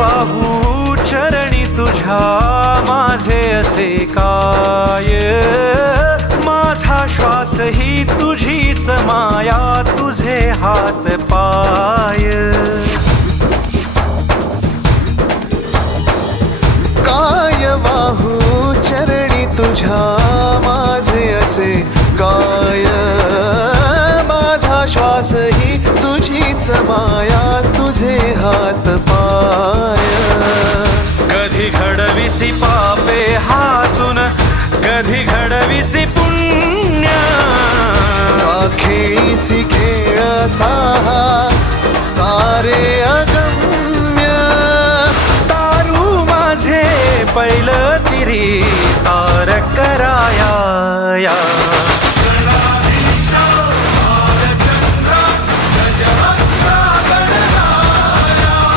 वाहू चरणी तुझ्या माझे असे काय, माझा श्वास ही तुझीच माया, तुझे हात पाय. काय वाहू चरणी तुझ्या माझे असे काय, माझा श्वास ही तुझीच माया, तुझे हात पाय. कधी घडविसी पापे हातून, कधी घडविसी पुण्य, खेळीसी खेळ साहा सारे अगम्य. तारू माझे पैल तिरी तारक